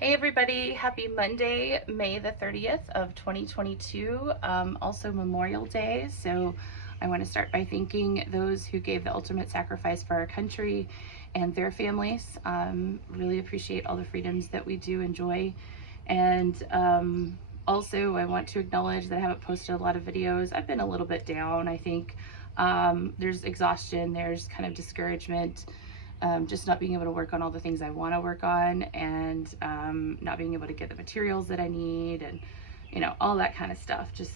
Hey everybody, happy Monday, May the 30th of 2022, also Memorial Day. So I want to start by thanking those who gave the ultimate sacrifice for our country and their families. Really appreciate all the freedoms that we do enjoy. And also I want to acknowledge that I haven't posted a lot of videos. I've been a little bit down. I think there's exhaustion, there's kind of discouragement, just not being able to work on all the things I want to work on, and not being able to get the materials that I need, and all that kind of stuff. Just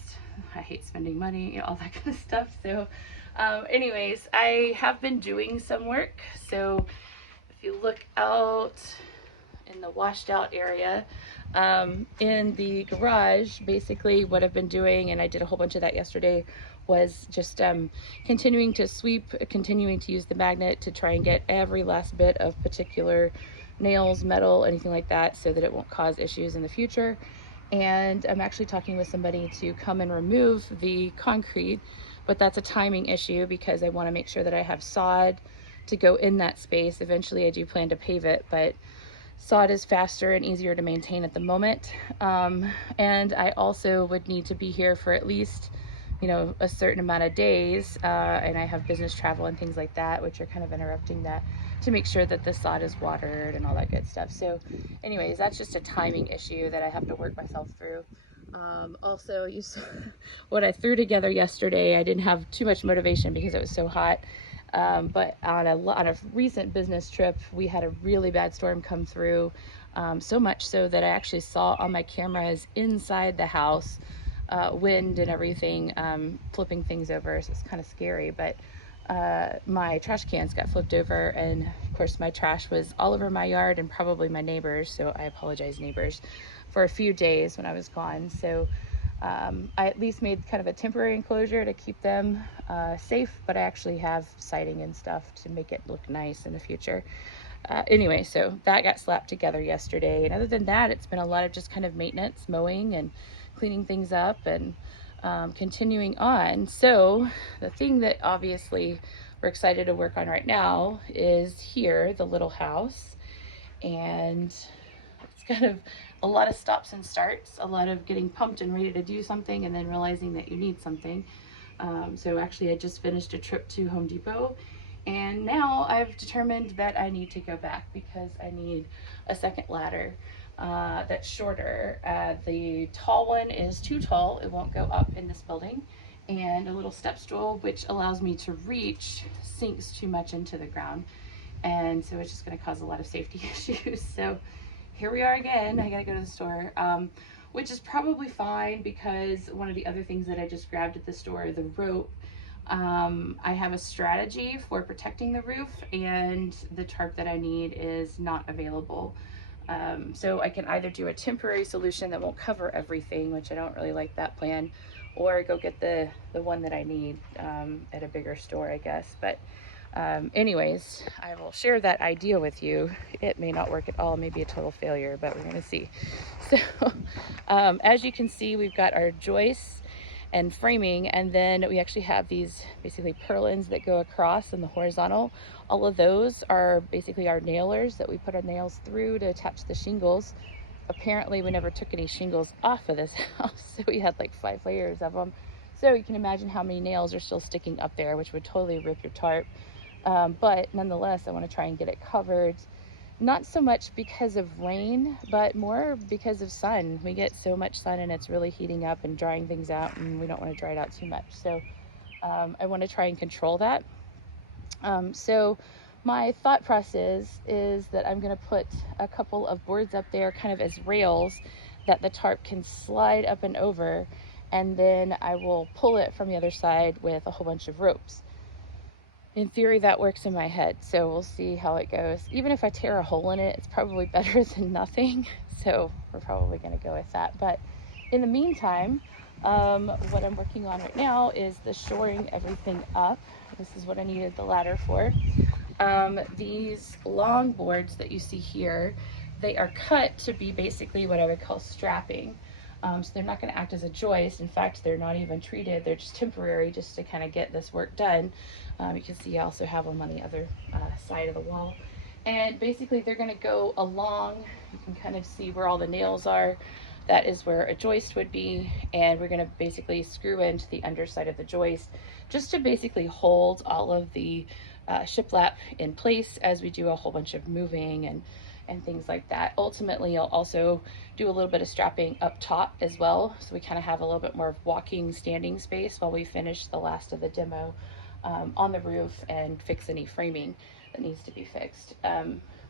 I hate spending money, all that kind of stuff. So anyways, I have been doing some work. So if you look out in the washed out area, in the garage, basically what I've been doing, and I did a whole bunch of that yesterday, was just continuing to sweep, continuing to use the magnet to try and get every last bit of particular nails, metal, anything like that, so that it won't cause issues in the future. And I'm actually talking with somebody to come and remove the concrete, but that's a timing issue because I want to make sure that I have sod to go in that space. Eventually I do plan to pave it, but sod is faster and easier to maintain at the moment. And I also would need to be here for at least, a certain amount of days. And I have business travel and things like that, which are kind of interrupting that, to make sure that the sod is watered and all that good stuff. So anyways, that's just a timing issue that I have to work myself through. Also, you saw what I threw together yesterday. I didn't have too much motivation because it was so hot. But on a recent business trip, we had a really bad storm come through, so much so that I actually saw on my cameras inside the house, wind and everything, flipping things over. So it's kind of scary, but my trash cans got flipped over, and of course my trash was all over my yard and probably my neighbors. So I apologize, neighbors, for a few days when I was gone. So I at least made kind of a temporary enclosure to keep them safe, but I actually have siding and stuff to make it look nice in the future. Anyway, so that got slapped together yesterday. And other than that, it's been a lot of just kind of maintenance, mowing and cleaning things up, and continuing on. So the thing that obviously we're excited to work on right now is here, the little house. And it's kind of a lot of stops and starts, a lot of getting pumped and ready to do something and then realizing that you need something. So actually I just finished a trip to Home Depot, and now I've determined that I need to go back because I need a second ladder that's shorter. The tall one is too tall, it won't go up in this building, and a little step stool which allows me to reach sinks too much into the ground, and so it's just going to cause a lot of safety issues. So here we are again. I gotta go to the store, which is probably fine because one of the other things that I just grabbed at the store, the rope, I have a strategy for protecting the roof, and the tarp that I need is not available. So I can either do a temporary solution that won't cover everything, which I don't really like that plan, or go get the one that I need at a bigger store, I guess. But anyways, I will share that idea with you. It may not work at all, maybe a total failure, but we're going to see. So as you can see, we've got our joists and framing, and then we actually have these basically purlins that go across in the horizontal. All of those are basically our nailers that we put our nails through to attach the shingles. Apparently we never took any shingles off of this house, so we had like 5 layers of them. So you can imagine how many nails are still sticking up there, which would totally rip your tarp. But nonetheless, I want to try and get it covered. Not so much because of rain, but more because of sun. We get so much sun and it's really heating up and drying things out, and we don't want to dry it out too much. So I want to try and control that. So my thought process is that I'm going to put a couple of boards up there kind of as rails that the tarp can slide up and over, and then I will pull it from the other side with a whole bunch of ropes. In theory, that works in my head, so we'll see how it goes. Even if I tear a hole in it, it's probably better than nothing, so we're probably going to go with that. But in the meantime, what I'm working on right now is the shoring everything up. This is what I needed the ladder for. These long boards that you see here, they are cut to be basically what I would call strapping. So they're not going to act as a joist. In fact, they're not even treated. They're just temporary, just to kind of get this work done. You can see I also have them on the other side of the wall. And basically they're going to go along. You can kind of see where all the nails are. That is where a joist would be, and we're going to basically screw into the underside of the joist just to basically hold all of the shiplap in place as we do a whole bunch of moving and things like that. Ultimately, I'll also do a little bit of strapping up top as well, so we kind of have a little bit more walking, standing space while we finish the last of the demo on the roof and fix any framing that needs to be fixed.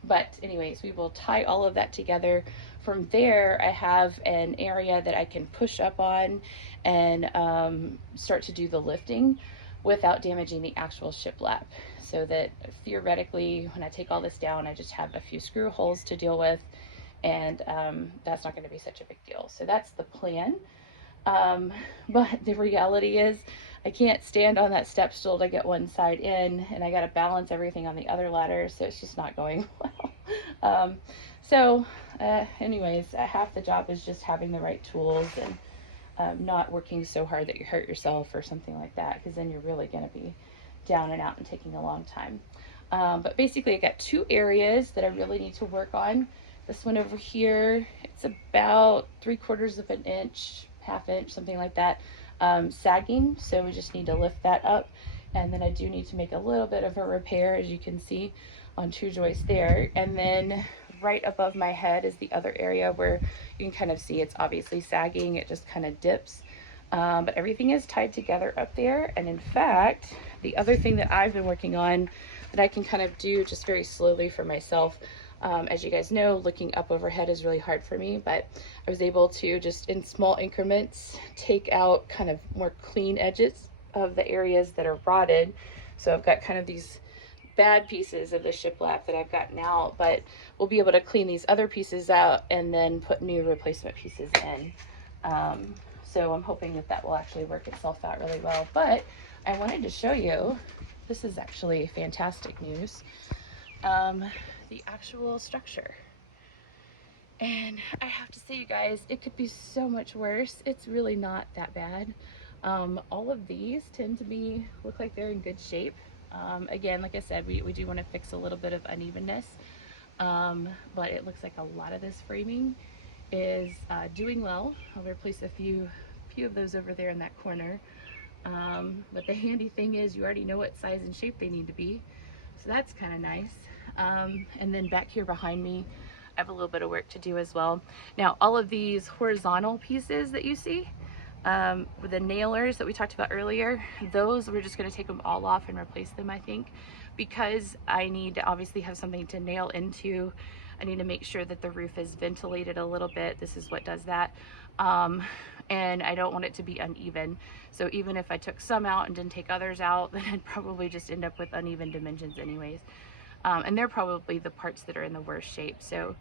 But anyways, we will tie all of that together. From there, I have an area that I can push up on and start to do the lifting without damaging the actual shiplap. So that theoretically, when I take all this down, I just have a few screw holes to deal with, and that's not going to be such a big deal. So that's the plan. But the reality is I can't stand on that step stool to get one side in, and I got to balance everything on the other ladder, so it's just not going well. Anyways, half the job is just having the right tools and not working so hard that you hurt yourself or something like that, because then you're really going to be down and out and taking a long time. But basically I got two areas that I really need to work on. This one over here, it's about 3/4 of an inch, half inch, something like that, sagging. So we just need to lift that up. And then I do need to make a little bit of a repair, as you can see, on two joists there. And then right above my head is the other area where you can kind of see it's obviously sagging. It just kind of dips. But everything is tied together up there. And in fact, the other thing that I've been working on that I can kind of do just very slowly for myself, as you guys know, looking up overhead is really hard for me, but I was able to just in small increments take out kind of more clean edges of the areas that are rotted. So I've got kind of these bad pieces of the shiplap that I've gotten out, but we'll be able to clean these other pieces out and then put new replacement pieces in. So I'm hoping that that will actually work itself out really well. But I wanted to show you, this is actually fantastic news, the actual structure. And I have to say, you guys, it could be so much worse. It's really not that bad. All of these tend to look like they're in good shape. Again, like I said, we do want to fix a little bit of unevenness, but it looks like a lot of this framing is doing well. I'll replace a few of those over there in that corner. But the handy thing is you already know what size and shape they need to be, so that's kind of nice. And then back here behind me, I have a little bit of work to do as well. Now, all of these horizontal pieces that you see, with the nailers that we talked about earlier, those we're just going to take them all off and replace them, I think, because I need to obviously have something to nail into. I need to make sure that the roof is ventilated a little bit. This is what does that. And I don't want it to be uneven. So even if I took some out and didn't take others out, then I'd probably just end up with uneven dimensions anyways. And they're probably the parts that are in the worst shape, so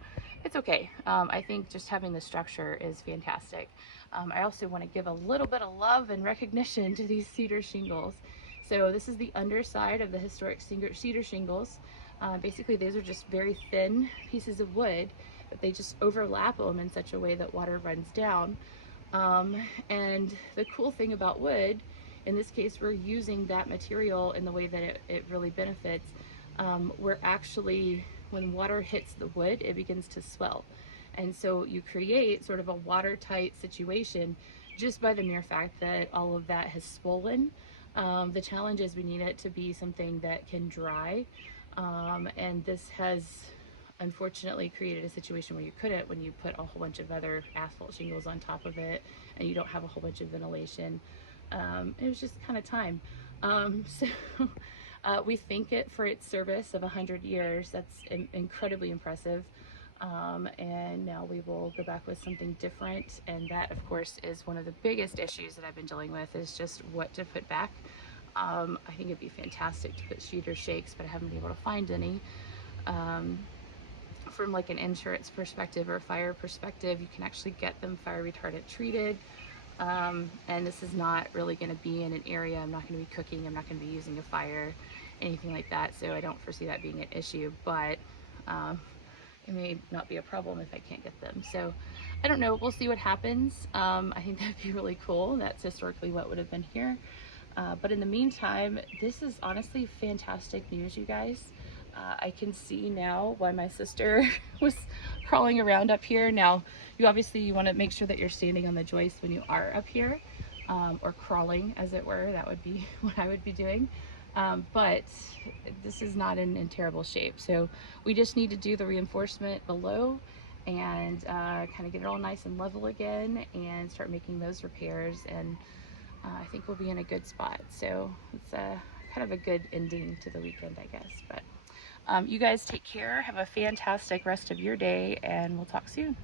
it's okay. I think just having the structure is fantastic. I also want to give a little bit of love and recognition to these cedar shingles. So this is the underside of the historic cedar shingles. Basically, these are just very thin pieces of wood, but they just overlap them in such a way that water runs down. And the cool thing about wood, in this case, we're using that material in the way that it really benefits. We're actually, when water hits the wood, it begins to swell. And so you create sort of a watertight situation just by the mere fact that all of that has swollen. The challenge is we need it to be something that can dry. And this has unfortunately created a situation where you couldn't when you put a whole bunch of other asphalt shingles on top of it and you don't have a whole bunch of ventilation. It was just kind of time. We thank it for its service of 100 years. That's incredibly impressive. And now we will go back with something different. And that, of course, is one of the biggest issues that I've been dealing with, is just what to put back. I think it'd be fantastic to put cedar shakes, but I haven't been able to find any. From like an insurance perspective or fire perspective, you can actually get them fire retardant treated. And this is not really going to be in an area I'm not going to be cooking, I'm not going to be using a fire, anything like that, so I don't foresee that being an issue, but it may not be a problem if I can't get them. So I don't know, we'll see what happens. I think that'd be really cool. That's historically what would have been here. But in the meantime, this is honestly fantastic news, you guys. I can see now why my sister was crawling around up here. Now, you want to make sure that you're standing on the joist when you are up here, or crawling, as it were. That would be what I would be doing. But this is not in terrible shape. So we just need to do the reinforcement below and kind of get it all nice and level again and start making those repairs. And I think we'll be in a good spot. So it's kind of a good ending to the weekend, I guess. But you guys take care. Have a fantastic rest of your day, and we'll talk soon.